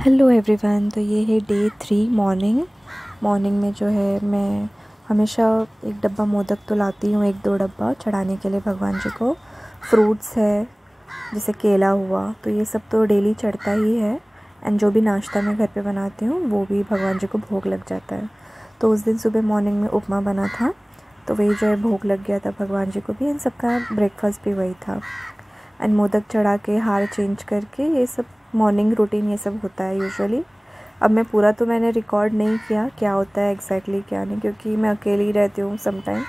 Hello everyone. तो ये है डे 3 मॉर्निंग में जो है मैं हमेशा एक डब्बा मोदक तो लाती हूँ, 1-2 डब्बा चढ़ाने के लिए भगवान जी को। फ्रूट्स है जैसे केला हुआ, तो ये सब तो डेली चढ़ता ही है। एंड जो भी नाश्ता मैं घर पे बनाती हूँ वो भी भगवान जी को भोग लग जाता है। तो उस दिन सुबह मॉर्निंग में उपमा बना था, तो वही जो है भोग लग गया था भगवान जी को भी, एंड सबका ब्रेकफास्ट भी वही था। एंड मोदक चढ़ा के हार चेंज करके ये सब मॉर्निंग रूटीन ये सब होता है यूजुअली। अब मैं पूरा तो मैंने रिकॉर्ड नहीं किया क्या होता है एग्जैक्टली क्या नहीं, क्योंकि मैं अकेली ही रहती हूँ समटाइम,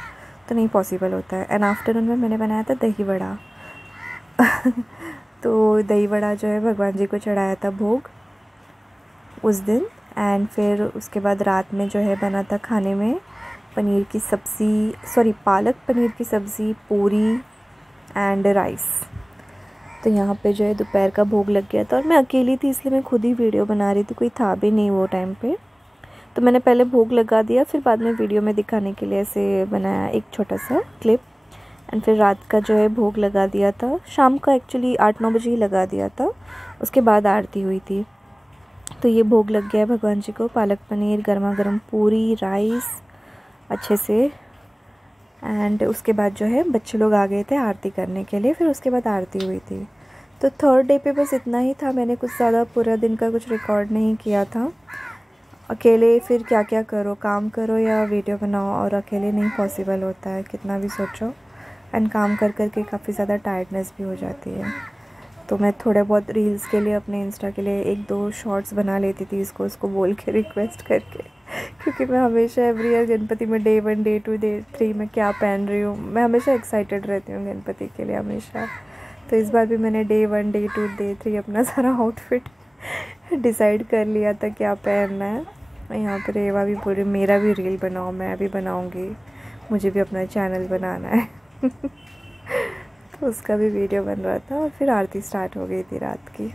तो नहीं पॉसिबल होता है। एंड आफ्टरनून में मैंने बनाया था दही वड़ा तो दही वड़ा जो है भगवान जी को चढ़ाया था भोग उस दिन। एंड फिर उसके बाद रात में जो है बना था खाने में पनीर की सब्ज़ी, पालक पनीर की सब्ज़ी, पूरी एंड राइस। तो यहाँ पे जो है दोपहर का भोग लग गया था और मैं अकेली थी, इसलिए मैं खुद ही वीडियो बना रही थी, कोई था भी नहीं वो टाइम पे। तो मैंने पहले भोग लगा दिया, फिर बाद में वीडियो में दिखाने के लिए ऐसे बनाया एक छोटा सा क्लिप। एंड फिर रात का जो है भोग लगा दिया था, शाम का एक्चुअली 8-9 बजे ही लगा दिया था, उसके बाद आरती हुई थी। तो ये भोग लग गया है भगवान जी को, पालक पनीर, गर्मा गर्म पूरी, राइस अच्छे से। एंड उसके बाद जो है बच्चे लोग आ गए थे आरती करने के लिए, फिर उसके बाद आरती हुई थी। तो थर्ड डे पे बस इतना ही था, मैंने कुछ ज़्यादा पूरा दिन का कुछ रिकॉर्ड नहीं किया था। अकेले फिर क्या क्या करो, काम करो या वीडियो बनाओ, और अकेले नहीं पॉसिबल होता है कितना भी सोचो। एंड काम कर कर के काफ़ी ज़्यादा टायर्डनेस भी हो जाती है। तो मैं थोड़े बहुत रील्स के लिए अपने इंस्टा के लिए 1-2 शॉर्ट्स बना लेती थी, इसको बोल के रिक्वेस्ट करके क्योंकि मैं हमेशा एवरी ईयर गणपति में डे 1, डे 2, डे 3 में क्या पहन रही हूँ, मैं हमेशा एक्साइटेड रहती हूँ गणपति के लिए हमेशा। तो इस बार भी मैंने डे 1, डे 2, डे 3 अपना सारा आउटफिट डिसाइड कर लिया था क्या पहनना है। यहाँ पर रेवा भी बोल रही मेरा भी रील बनाओ, मैं भी बनाऊँगी, मुझे भी अपना चैनल बनाना है तो उसका भी वीडियो बन रहा था। और फिर आरती स्टार्ट हो गई थी रात की।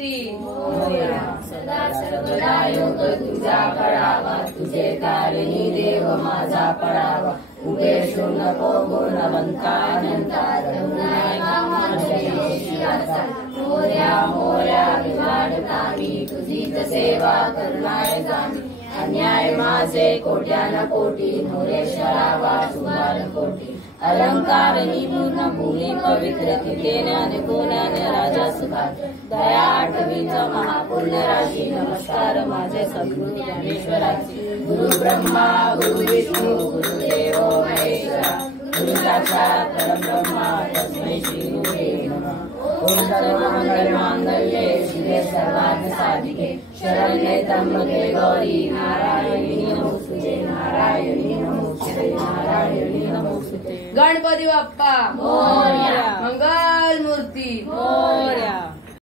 मूर्ती सदा सर्वदा योग तुझा पडावा, तुझे कारणी देव माझा पडावा. उभे नको गुणवंतानंता, मोर्या मोर्या विवाडतामी, तुझीच सेवा करणाय जामी. अन्याय माझे कोट्यान कोटी, मोरेश्वरा वासुमार कोटी. अलंकारणी पूर्ण भूमी पवित्र, तिथेने अनेकोन्याने राजा सुखात. दया आठवीचा महापूर्ण राशी, नमस्कार माझे सद्गुरु ज्ञानेश्वराची. गुरु ब्रह्मा गुरु विष्णू गुरुदेव महेश्वरा, गुरु साक्षात परब्रह्मा तस्मै श्री गुरुवे नमः. ओम सर्वमंगल मांगल्ये शिवे सर्वार्थ साधिके, शरण्ये त्र्यंबके गौरी नारायणी नमोस्तुते, नारायणी नमोस्तुते, नारायणी नमोस्तुते. गणपती बाप्पा मोरया, मंगल मूर्ती मोरया.